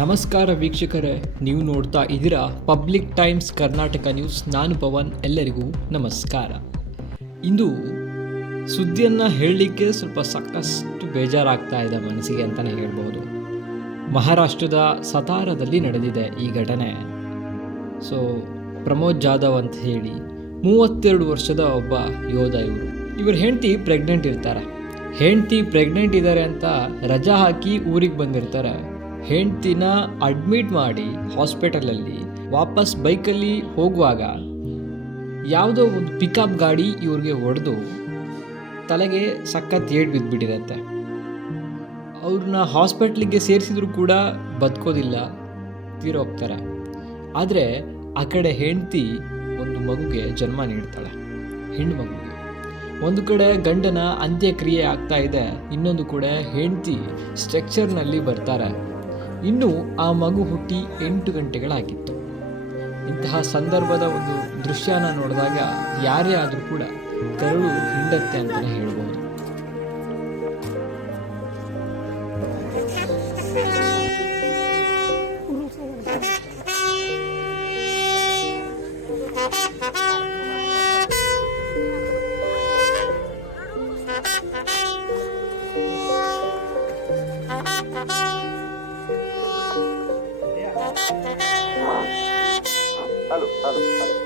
ನಮಸ್ಕಾರ ವೀಕ್ಷಕರೇ, ನೀವು ನೋಡ್ತಾ ಇದ್ದೀರಾ ಪಬ್ಲಿಕ್ ಟೈಮ್ಸ್ ಕರ್ನಾಟಕ ನ್ಯೂಸ್. ನಾನು ಪವನ್. ಎಲ್ಲರಿಗೂ ನಮಸ್ಕಾರ. ಇಂದು ಸುದ್ದಿಯನ್ನು ಹೇಳಲಿಕ್ಕೆ ಸ್ವಲ್ಪ ಸಾಕಷ್ಟು ಬೇಜಾರಾಗ್ತಾ ಇದೆ ಮನಸ್ಸಿಗೆ ಅಂತಲೇ ಹೇಳ್ಬೋದು. ಮಹಾರಾಷ್ಟ್ರದ ಸತಾರಾದಲ್ಲಿ ನಡೆದಿದೆ ಈ ಘಟನೆ. ಪ್ರಮೋದ್ ಜಾಧವ್ ಅಂತ ಹೇಳಿ 32 ವರ್ಷದ ಒಬ್ಬ ಯೋಧ. ಇವ್ರ ಹೆಂಡತಿ ಪ್ರೆಗ್ನೆಂಟ್ ಇರ್ತಾರೆ. ಹೆಂಡತಿ ಪ್ರೆಗ್ನೆಂಟ್ ಇದ್ದಾರೆ ಅಂತ ರಜಾ ಹಾಕಿ ಊರಿಗೆ ಬಂದಿರ್ತಾರೆ. ಹೆಂಡ್ತಿನ ಅಡ್ಮಿಟ್ ಮಾಡಿ ಹಾಸ್ಪಿಟಲಲ್ಲಿ ವಾಪಸ್ ಬೈಕಲ್ಲಿ ಹೋಗುವಾಗ ಯಾವುದೋ ಒಂದು ಪಿಕಪ್ ಗಾಡಿ ಇವ್ರಿಗೆ ಹೊಡೆದು ತಲೆಗೆ ಸಖತ್ ಏಟು ಬಿದ್ದುಬಿಟ್ಟಿರುತ್ತೆ. ಅವ್ರನ್ನ ಹಾಸ್ಪಿಟ್ಲಿಗೆ ಸೇರಿಸಿದ್ರು ಕೂಡ ಬದುಕೋದಿಲ್ಲ, ತೀರೋಗ್ತಾರೆ. ಆದರೆ ಆ ಕಡೆ ಹೆಂಡ್ತಿ ಒಂದು ಮಗುಗೆ ಜನ್ಮ ನೀಡ್ತಾಳೆ, ಹೆಣ್ಣು ಮಗುಗೆ. ಒಂದು ಕಡೆ ಗಂಡನ ಅಂತ್ಯಕ್ರಿಯೆ ಆಗ್ತಾ ಇದೆ, ಇನ್ನೊಂದು ಕಡೆ ಹೆಂಡ್ತಿ ಸ್ಟ್ರೆಕ್ಚರ್ನಲ್ಲಿ ಬರ್ತಾರೆ. ಇನ್ನು ಆ ಮಗು ಹುಟ್ಟಿ 8 ಗಂಟೆಗಳಾಗಿತ್ತು. ಇಂತಹ ಸಂದರ್ಭದ ಒಂದು ದೃಶ್ಯನ ನೋಡಿದಾಗ ಯಾರೇ ಆದರೂ ಕೂಡ ಕರುಳು ಹಿಂಡತ್ತೆ ಅಂತಲೇ ಹೇಳ್ಬೋದು. Halo.